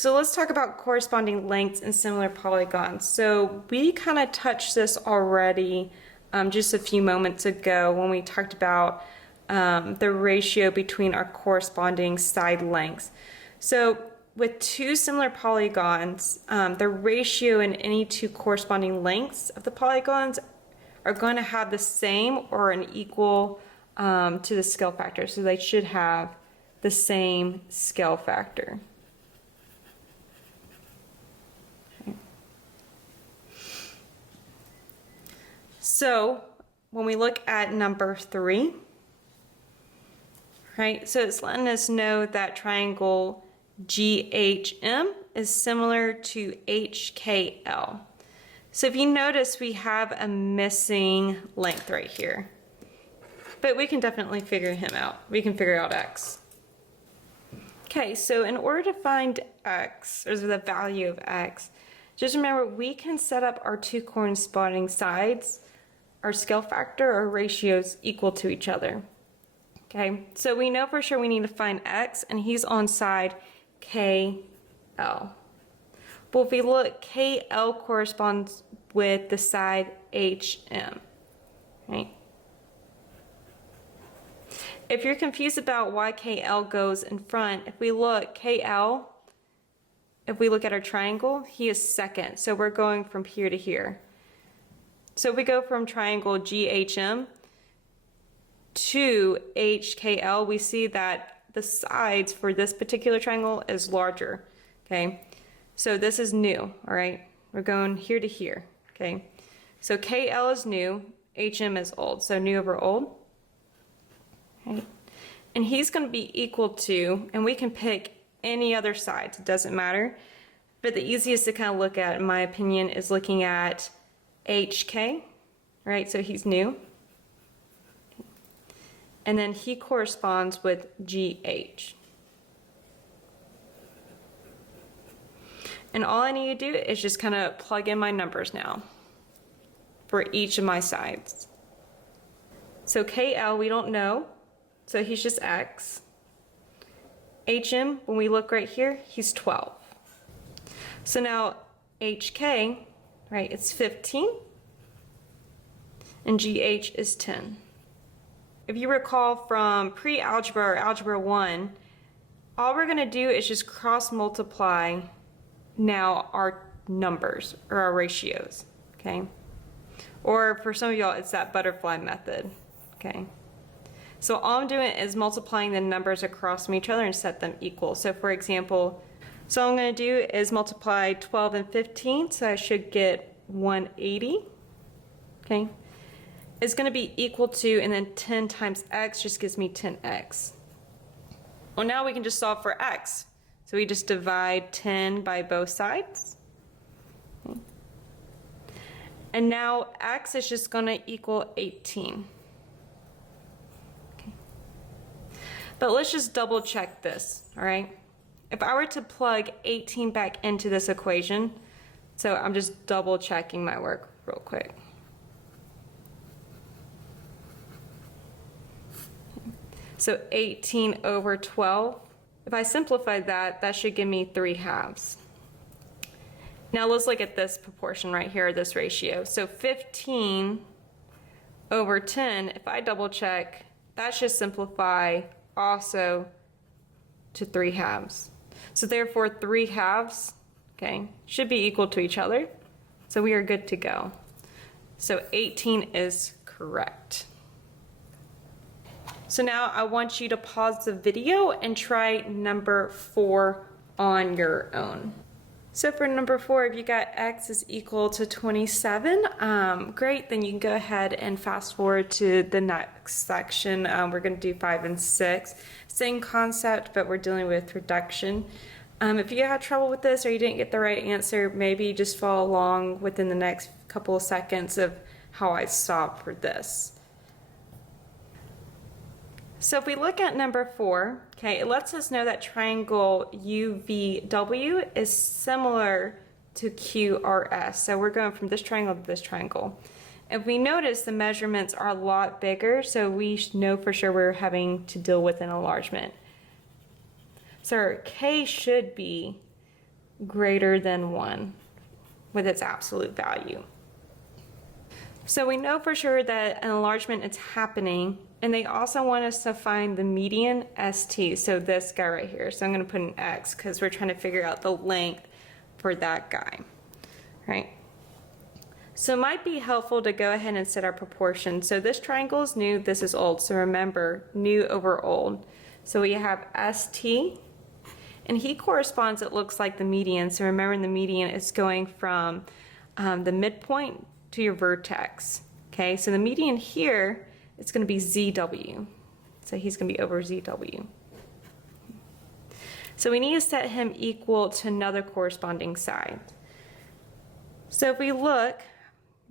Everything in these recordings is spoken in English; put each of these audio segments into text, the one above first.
So let's talk about corresponding lengths and similar polygons. So we kind of touched this already just a few moments ago when we talked about the ratio between our corresponding side lengths. So with two similar polygons, the ratio in any two corresponding lengths of the polygons are going to have the same or an equal to the scale factor. So they should have the same scale factor. Okay. So when we look at number 3, right, so it's letting us know that triangle GHM is similar to HKL. So if you notice, we have a missing length right here, but we can definitely figure him out. We can figure out X. Okay, so in order to find X, or the value of X, just remember we can set up our two corresponding sides, our scale factor or ratios equal to each other. Okay, so we know for sure we need to find X, and he's on side KL. Well, if we look, KL corresponds with the side HM, right? If you're confused about why KL goes in front, if we look, KL, if we look at our triangle, he is second. So we're going from here to here. So if we go from triangle GHM to HKL, we see that the sides for this particular triangle is larger, okay? So this is new, all right? We're going here to here, okay? So KL is new, HM is old, so new over old. Okay. And he's going to be equal to, and we can pick any other sides, it doesn't matter. But the easiest to kind of look at, in my opinion, is looking at HK, right? So he's new. And then he corresponds with GH. And all I need to do is just kind of plug in my numbers now for each of my sides. So KL, we don't know. So he's just X. HM, when we look right here, he's 12. So now HK, right, it's 15. And GH is 10. If you recall from pre-algebra or algebra 1, all we're going to do is just cross multiply now our numbers or our ratios, okay? Or for some of y'all, it's that butterfly method, okay? So all I'm doing is multiplying the numbers across from each other and set them equal. So for example, so all I'm going to do is multiply 12 and 15, so I should get 180, okay? It's going to be equal to, and then 10 times x just gives me 10x. Well, now we can just solve for x. So we just divide 10 by both sides. Okay. And now x is just going to equal 18. Okay. But let's just double check this, all right? If I were to plug 18 back into this equation, so I'm just double checking my work real quick. So 18 over 12. If I simplify that, that should give me 3/2. Now let's look at this proportion right here, this ratio. So 15 over 10, if I double check, that should simplify also to 3/2. So therefore 3/2, okay, should be equal to each other. So we are good to go. So 18 is correct. So now I want you to pause the video and try number 4 on your own. So for number 4, if you got x is equal to 27, great, then you can go ahead and fast forward to the next section. We're going to do 5 and 6. Same concept, but we're dealing with reduction. If you had trouble with this or you didn't get the right answer, maybe just follow along within the next couple of seconds of how I solve for this. So if we look at number 4, okay, it lets us know that triangle UVW is similar to QRS. So we're going from this triangle to this triangle. If we notice, the measurements are a lot bigger, so we know for sure we're having to deal with an enlargement. So our K should be greater than 1 with its absolute value. So we know for sure that an enlargement is happening, and they also want us to find the median ST, so this guy right here. So I'm going to put an X because we're trying to figure out the length for that guy, right? So it might be helpful to go ahead and set our proportions. So this triangle is new, this is old. So remember, new over old. So we have ST, and he corresponds, it looks like the median. So remember, the median is going from the midpoint to your vertex. Okay, so the median here is going to be ZW. So he's going to be over ZW. So we need to set him equal to another corresponding side. So if we look,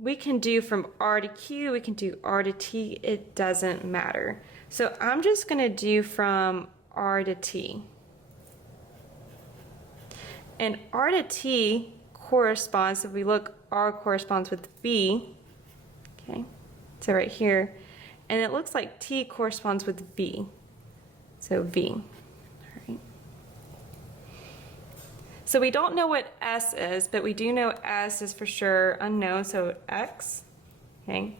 we can do from R to Q, we can do R to T, it doesn't matter. So I'm just going to do from R to T. And R to T corresponds, if we look, R corresponds with V, okay, so right here, and it looks like T corresponds with V, so V, all right. So we don't know what S is, but we do know S is for sure unknown, so X, okay,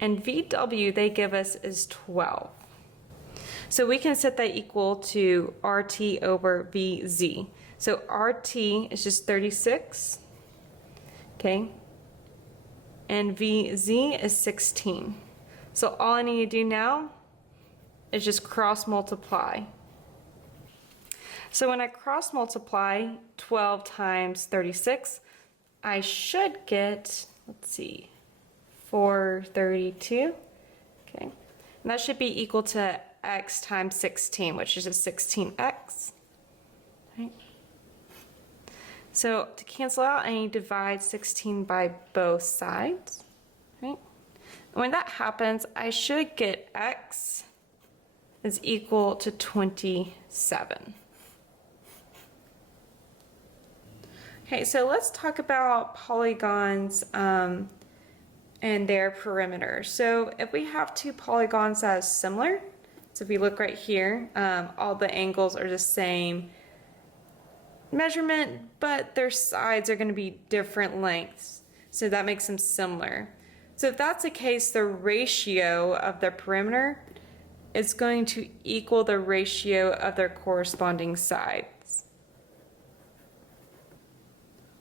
and VW they give us is 12. So we can set that equal to RT over VZ. So RT is just 36, okay, and VZ is 16. So all I need to do now is just cross multiply. So when I cross multiply 12 times 36, I should get, let's see, 432, okay, and that should be equal to X times 16, which is just 16X, right? So to cancel out, I need to divide 16 by both sides, right? And when that happens, I should get X is equal to 27. Okay, so let's talk about polygons and their perimeter. So if we have two polygons that are similar, so if we look right here, all the angles are the same measurement, but their sides are going to be different lengths, so that makes them similar. So if that's the case, the ratio of their perimeter is going to equal the ratio of their corresponding sides.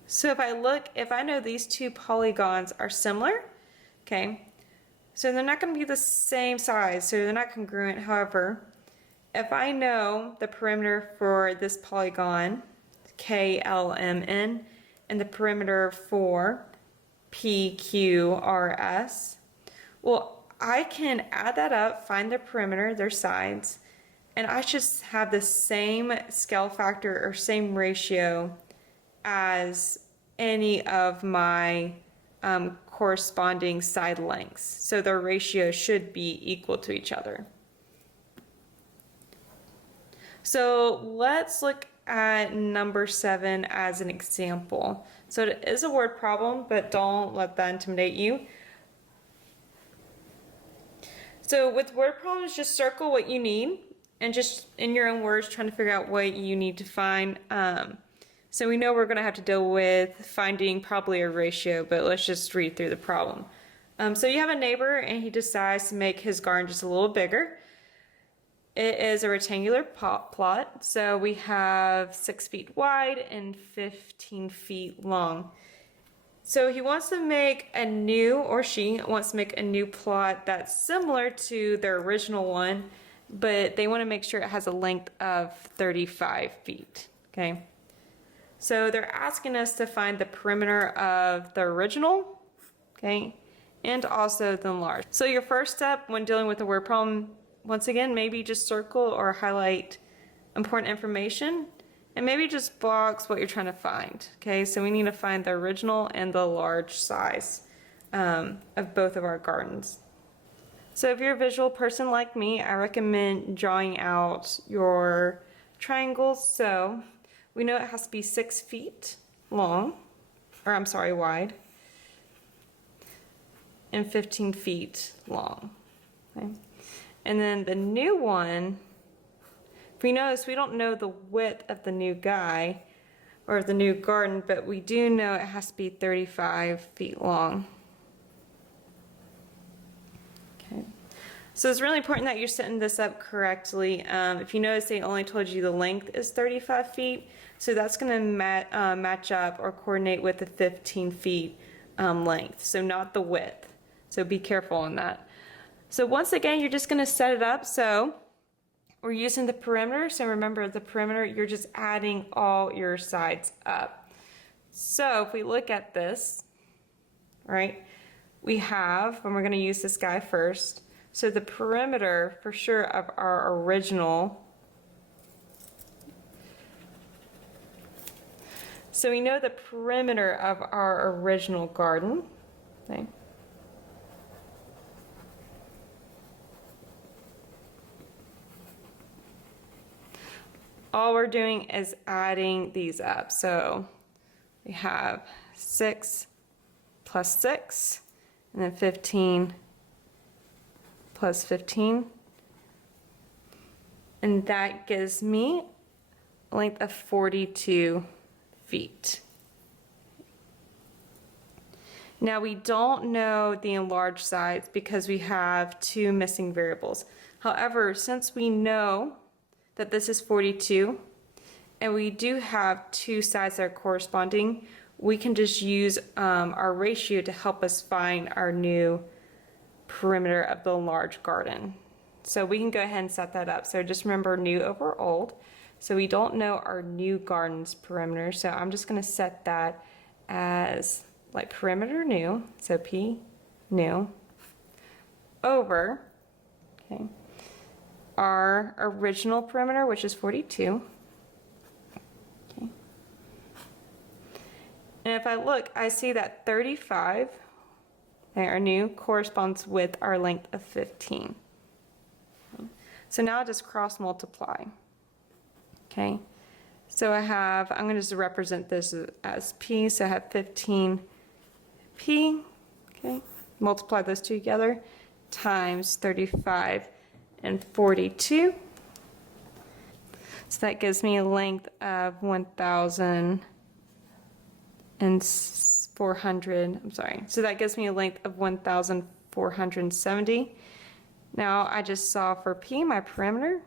So if I look, if I know these two polygons are similar, okay, so they're not going to be the same size, so they're not congruent. However, if I know the perimeter for this polygon, KLMN, and the perimeter for PQRS, well, I can add that up, find the perimeter, their sides, and I should have the same scale factor or same ratio as any of my corresponding side lengths. So their ratio should be equal to each other. So let's look at number 7 as an example. So it is a word problem, but don't let that intimidate you. So with word problems, just circle what you need and just in your own words trying to figure out what you need to find. So we know we're going to have to deal with finding probably a ratio, but let's just read through the problem. So you have a neighbor and he decides to make his garden just a little bigger. It is a rectangular plot, so we have 6 feet wide and 15 feet long. So he wants to make a new, or she wants to make a new plot that's similar to their original one, but they want to make sure it has a length of 35 feet, okay? So they're asking us to find the perimeter of the original, okay, and also the enlarged. So your first step when dealing with a word problem, once again, maybe just circle or highlight important information and maybe just box what you're trying to find. Okay, so we need to find the original and the large size of both of our gardens. So if you're a visual person like me, I recommend drawing out your triangles. So we know it has to be 6 feet long, or I'm sorry, wide, and 15 feet long. Okay. And then the new one, if we notice, we don't know the width of the new guy, or the new garden, but we do know it has to be 35 feet long. Okay. So it's really important that you're setting this up correctly. If you notice, they only told you the length is 35 feet, so that's going to match up or coordinate with the 15 feet length, so not the width. So be careful on that. So once again, you're just going to set it up. So we're using the perimeter. So remember, the perimeter, you're just adding all your sides up. So if we look at this, right, we have, and we're going to use this guy first. So the perimeter, for sure, of our original. So we know the perimeter of our original garden. Okay. All we're doing is adding these up. So we have 6 plus 6, and then 15 plus 15. And that gives me a length of 42 feet. Now we don't know the enlarged sides because we have 2 missing variables. However, since we know that this is 42, and we do have 2 sides that are corresponding, we can just use our ratio to help us find our new perimeter of the large garden. So we can go ahead and set that up. So just remember new over old. So we don't know our new garden's perimeter, so I'm just going to set that as like perimeter new, so P new, over, okay, our original perimeter, which is 42. Okay. And if I look, I see that 35, okay, our new, corresponds with our length of 15. Okay. So now I just cross multiply. Okay. So I have, I'm going to just represent this as P, so I have 15P, okay, multiply those two together, times 35 and 42. So that gives me a length of 1,400, I'm sorry. So that gives me a length of 1,470. Now I just saw for P my perimeter.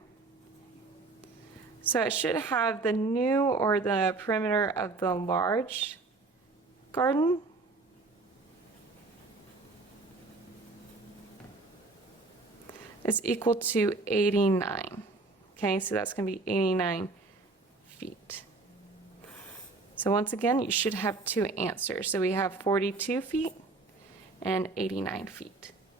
So it should have the new or the perimeter of the large garden. Is equal to 89. Okay, so that's going to be 89 feet. So once again, you should have 2 answers. So we have 42 feet and 89 feet.